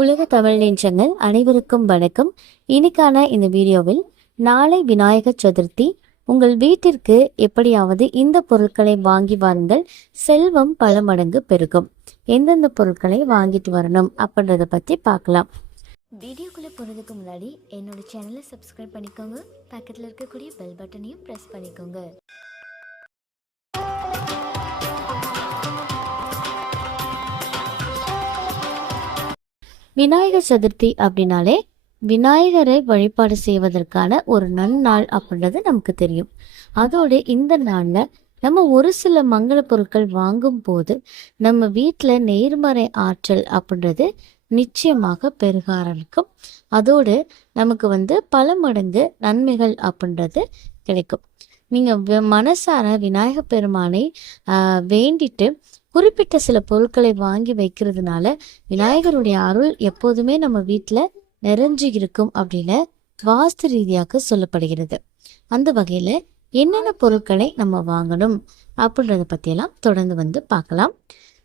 உலக தமிழ் நெஞ்சங்கள் அனைவருக்கும் வணக்கம். இன்னைக்கான இந்த வீடியோவில் நாளை விநாயகர் சதுர்த்தி. உங்கள் வீட்டிற்கு எப்படியாவது இந்த பொருட்களை வாங்கி வாருங்கள். செல்வம் பல மடங்கு பெருகும். எந்தெந்த பொருட்களை வாங்கிட்டு வரணும் அப்படின்றத பற்றி பார்க்கலாம். வீடியோக்குள்ளே போகிறதுக்கு முன்னாடி என்னோட சேனலை சப்ஸ்கிரைப் பண்ணிக்கோங்க. பக்கத்தில் இருக்கக்கூடிய பெல் பட்டனையும் ப்ரெஸ் பண்ணிக்கோங்க. விநாயகர் சதுர்த்தி அப்படின்னாலே விநாயகரை வழிபாடு செய்வதற்கான ஒரு நன்னாள் அப்படின்றது நமக்கு தெரியும். அதோடு இந்த நாளில் நம்ம ஒரு சில மங்கள பொருட்கள் வாங்கும் போது நம்ம வீட்டில் நேர்மறை ஆற்றல் அப்படின்றது நிச்சயமாக பெருக ஆரம்பிக்கும் அதோடு நமக்கு வந்து பல மடங்கு நன்மைகள் அப்படின்றது கிடைக்கும். நீங்கள் மனசார விநாயகப் பெருமானை வேண்டிட்டு குறிப்பிட்ட சில பொருட்களை வாங்கி வைக்கிறதுனால விநாயகருடைய அருள் எப்போதுமே நம்ம வீட்டில் நிறைஞ்சு இருக்கும் அப்படின்னு வாஸ்து ரீதியாக சொல்லப்படுகிறது. அந்த வகையில் என்னென்ன பொருட்களை நம்ம வாங்கணும் அப்படின்றத பற்றியெல்லாம் தொடர்ந்து வந்து பார்க்கலாம்.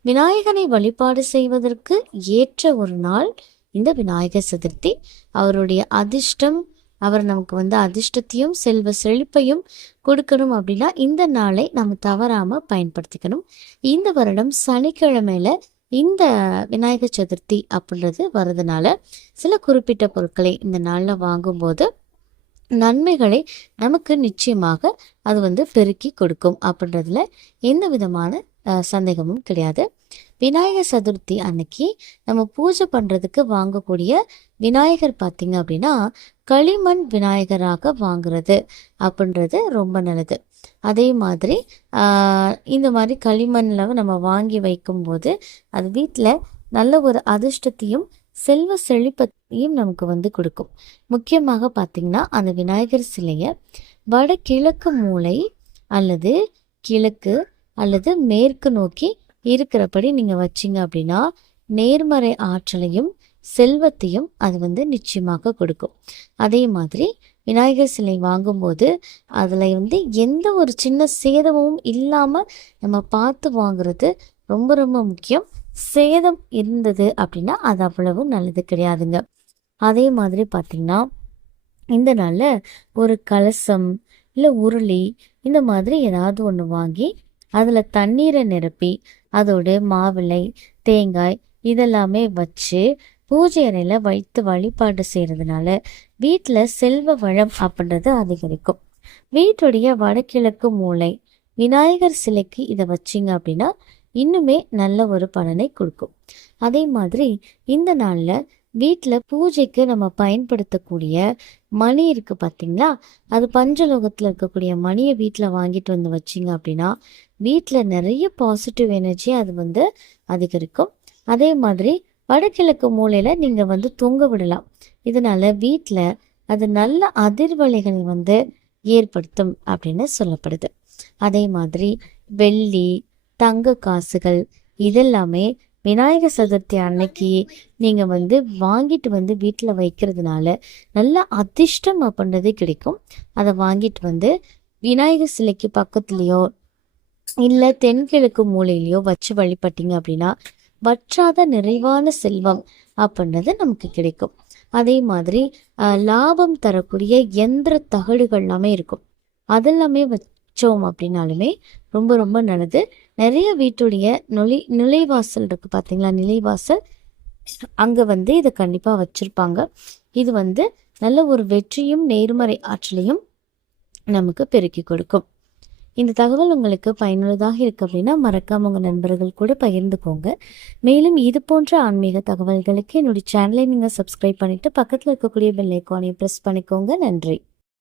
விநாயகனை வழிபாடு செய்வதற்கு ஏற்ற ஒரு நாள் இந்த விநாயகர் சதுர்த்தி. அவருடைய அதிர்ஷ்டம் அவர் நமக்கு வந்து அதிர்ஷ்டத்தையும் செல்வ செழிப்பையும் கொடுக்கணும் அப்படின்னா இந்த நாளை நம்ம தவறாம பயன்படுத்திக்கணும். இந்த வருடம் சனிக்கிழமையில இந்த விநாயகர் சதுர்த்தி அப்படின்றது வர்றதுனால சில குறிப்பிட்ட பொருட்களை இந்த நாளில் வாங்கும்போது நன்மைகளை நமக்கு நிச்சயமாக அது வந்து பெருக்கி கொடுக்கும் அப்படின்றதுல எந்த விதமான சந்தேகமும் கிடையாது. விநாயகர் சதுர்த்தி அன்னைக்கு நம்ம பூஜை பண்ணுறதுக்கு வாங்கக்கூடிய விநாயகர் பார்த்தீங்க அப்படின்னா களிமண் விநாயகராக வாங்குறது அப்படின்றது ரொம்ப நல்லது. அதே மாதிரி இந்த மாதிரி களிமண்ணில் நம்ம வாங்கி வைக்கும்போது அது வீட்டில் நல்ல ஒரு அதிர்ஷ்டத்தையும் செல்வ செழிப்பத்தையும் நமக்கு வந்து கொடுக்கும். முக்கியமாக பார்த்திங்கன்னா அந்த விநாயகர் சிலையை வடகிழக்கு மூலை அல்லது கிழக்கு அல்லது மேற்கு நோக்கி இருக்கிறபடி நீங்கள் வச்சீங்க அப்படின்னா நேர்மறை ஆற்றலையும் செல்வத்தையும் அது வந்து நிச்சயமாக கொடுக்கும். அதே மாதிரி விநாயகர் சிலை வாங்கும்போது அதில் வந்து எந்த ஒரு சின்ன சேதமும் இல்லாமல் நம்ம பார்த்து வாங்குறது ரொம்ப ரொம்ப முக்கியம். சேதம் இருந்தது அப்படின்னா அது அவ்வளவு நல்லது கிடையாதுங்க. அதே மாதிரி பார்த்திங்கன்னா இந்த நாளில் ஒரு கலசம் இல்லை உருளி இந்த மாதிரி ஏதாவது ஒன்று வாங்கி அதில் தண்ணீரை நிரப்பி அதோடு மாவிளை தேங்காய் இதெல்லாமே வச்சு பூஜை அறையில் வைத்து வழிபாடு செய்கிறதுனால வீட்டில் செல்வ வளம் அப்படின்றது அதிகரிக்கும். வீட்டுடைய வடகிழக்கு மூளை விநாயகர் சிலைக்கு இதை வச்சிங்க அப்படின்னா இன்னுமே நல்ல ஒரு பலனை கொடுக்கும். அதே மாதிரி இந்த நாளில் வீட்டில் பூஜைக்கு நம்ம பயன்படுத்தக்கூடிய மணி இருக்குது பார்த்தீங்களா அது பஞ்சலோகத்தில் இருக்கக்கூடிய மணியை வீட்டில் வாங்கிட்டு வந்து வச்சிங்க அப்படின்னா வீட்டில் நிறைய பாசிட்டிவ் எனர்ஜி அது வந்து அதிகரிக்கும். அதே மாதிரி வடகிழக்கு மூலையில் நீங்கள் வந்து தொங்க விடலாம். இதனால வீட்டில் அது நல்ல அதிர்வலைகள் வந்து ஏற்படுத்தும் அப்படின்னு சொல்லப்படுது. அதே மாதிரி வெள்ளி தங்க காசுகள் இதெல்லாமே விநாயகர் சதுர்த்தி அன்னைக்கு நீங்கள் வந்து வாங்கிட்டு வந்து வீட்டில் வைக்கிறதுனால நல்ல அதிர்ஷ்டம் அப்படின்றது கிடைக்கும். அதை வாங்கிட்டு வந்து விநாயகர் சிலைக்கு பக்கத்துலேயோ இல்லை தென்கிழக்கு மூலையிலையோ வச்சு வழிபட்டீங்க அப்படின்னா வற்றாத நிறைவான செல்வம் அப்படின்றது நமக்கு கிடைக்கும். அதே மாதிரி ஆஹ், லாபம் தரக்கூடிய எந்திர தகடுகள் எல்லாமே இருக்கும். அதெல்லாமே வச்சோம் அப்படின்னாலுமே ரொம்ப ரொம்ப நல்லது. நிறைய வீட்டுடைய நுழை நுழைவாசல் இருக்கு பார்த்தீங்களா நிலைவாசல். அங்கே வந்து இதை கண்டிப்பாக வச்சுருப்பாங்க. இது வந்து நல்ல ஒரு வெற்றியும் நேர்மறை ஆற்றலையும் நமக்கு பெருக்கி கொடுக்கும். இந்த தகவல் உங்களுக்கு பயனுள்ளதாக இருக்கு அப்படின்னா மறக்காம உங்கள் நண்பர்கள் கூட பகிர்ந்துக்கோங்க. மேலும் இது போன்ற ஆன்மீக தகவல்களுக்கு என்னுடைய சேனலை நீங்கள் சப்ஸ்கிரைப் பண்ணிட்டு பக்கத்தில் இருக்கக்கூடிய பெல் ஐக்கானையும் ப்ரெஸ் பண்ணிக்கோங்க. நன்றி.